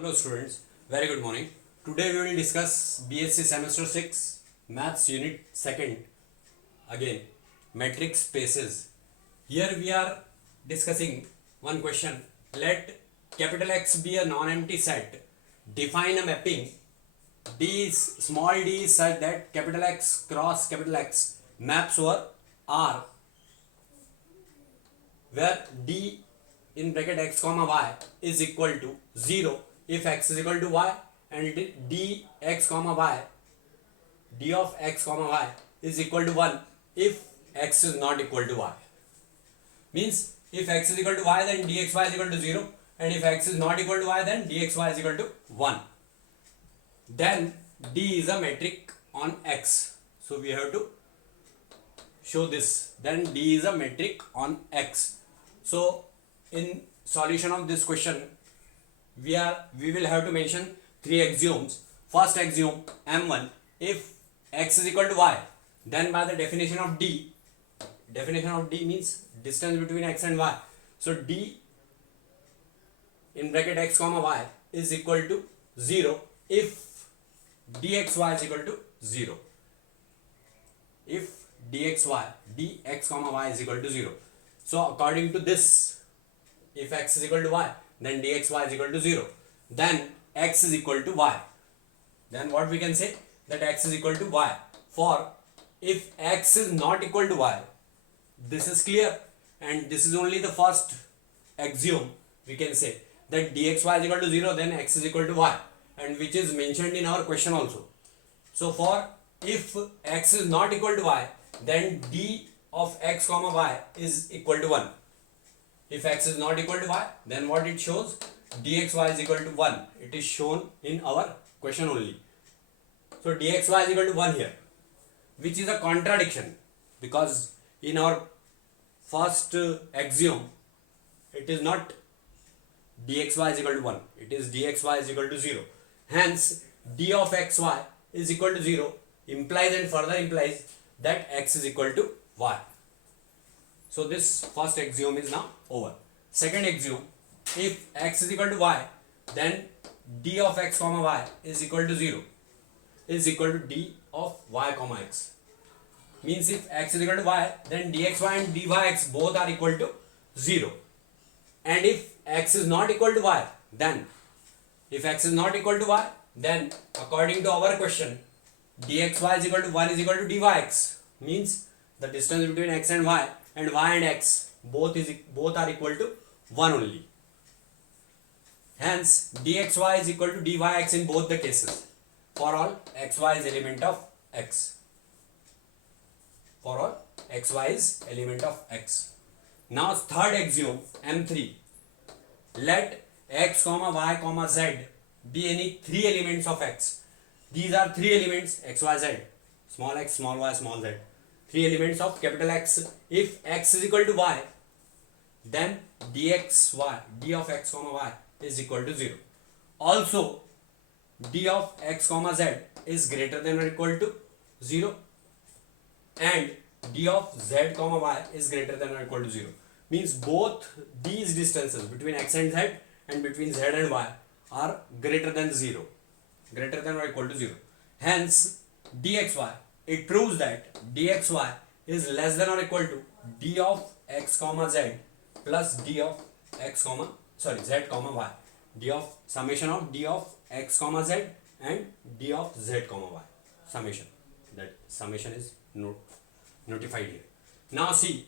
Hello students, very good morning. Today we will discuss BSc semester 6 Maths unit 2nd again metric spaces. Here we are discussing one question. Let capital X be a non-empty set. Define a mapping D is small d is such that capital X cross capital X maps over R where d in bracket x comma y is equal to 0 if x is equal to y and d x comma y d of x comma y is equal to 1 if x is not equal to y. Means if x is equal to y then dxy is equal to 0 and if x is not equal to y then dxy is equal to 1. Then d is a metric on x. So we have to show this. Then d is a metric on x. So in solution of this question we will have to mention three axioms. First axiom m1, if x is equal to y then by the definition of d means distance between x and y, so d in bracket x comma y is equal to 0 if dxy is equal to 0, if dx comma y is equal to 0. So according to this, if x is equal to y then dxy is equal to 0, then x is equal to y. Then what we can say, that x is equal to y. For if x is not equal to y, this is clear and this is only the first axiom. We can say that dxy is equal to 0 then x is equal to y, and which is mentioned in our question also. So for if x is not equal to y then d of x comma y is equal to 1. If x is not equal to y then what it shows, dxy is equal to 1. It is shown in our question only. So dxy is equal to 1 here, which is a contradiction because in our first axiom it is not dxy is equal to 1, it is dxy is equal to 0. Hence d of xy is equal to 0 implies and further implies that x is equal to y. So this first axiom is now over. Second axiom, if x is equal to y then d of x comma y is equal to 0 is equal to d of y comma x. Means if x is equal to y then dxy and dyx both are equal to 0, and if x is not equal to y then according to our question dxy is equal to 1 is equal to dyx, means the distance between x and y and x both are equal to 1 only. Hence dxy is equal to dyx in both the cases for all xy is element of x. For all xy is element of x. Now third axiom m3, let x comma y comma z be any three elements of x. These are three elements x y z, small x small y small z, three elements of capital X. If x is equal to y then d of x comma y is equal to 0. Also d of x comma z is greater than or equal to 0 and d of z comma y is greater than or equal to 0. Means both these distances between x and z and between z and y are greater than 0, greater than or equal to 0. Hence dxy, it proves that dxy is less than or equal to d of x comma z plus d of x comma z comma y, d of summation of d of x comma z and d of z comma y summation. That summation is notified here. Now see,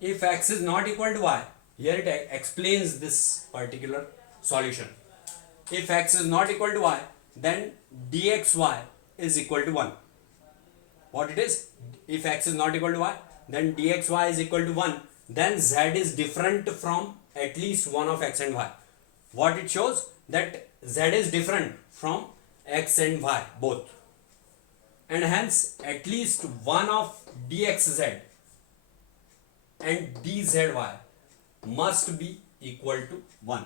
if x is not equal to y, here it explains this particular solution. If x is not equal to y then dxy is equal to 1. What it is? If x is not equal to y then dxy is equal to 1, then z is different from at least one of x and y. What it shows, that z is different from x and y both, and hence at least one of dxz and dzy must be equal to 1.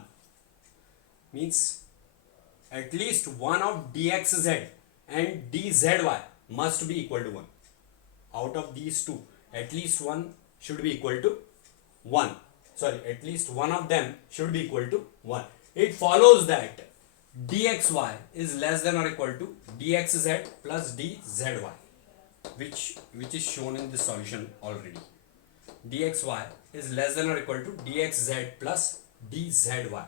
Means at least one of dxz and dzy must be equal to 1. Out of these two, at least one should be equal to 1. At least one of them should be equal to 1. It follows that dxy is less than or equal to dxz plus dzy, which is shown in this solution already. dxy is less than or equal to dxz plus dzy.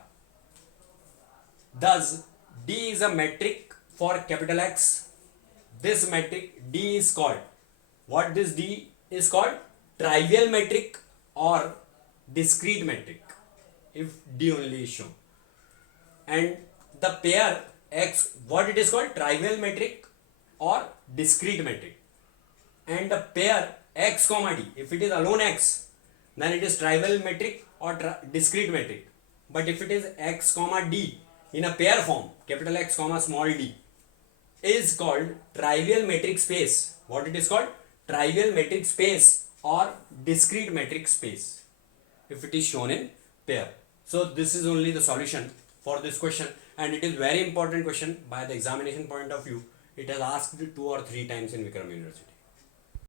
Thus, D is a metric for capital X. This metric D is called, what this D is called? Trivial metric or discrete metric, if D only is shown. And the pair X, what it is called? Trivial metric or discrete metric. And the pair X comma D, if it is alone X, then it is trivial metric or discrete metric. But if it is X comma D in a pair form, capital X comma small d, is called trivial metric space. What it is called? Trivial metric space or discrete metric space, if it is shown in pair. So this is only the solution for this question, and it is very important question by the examination point of view. It has asked 2 or 3 times in Vikram University.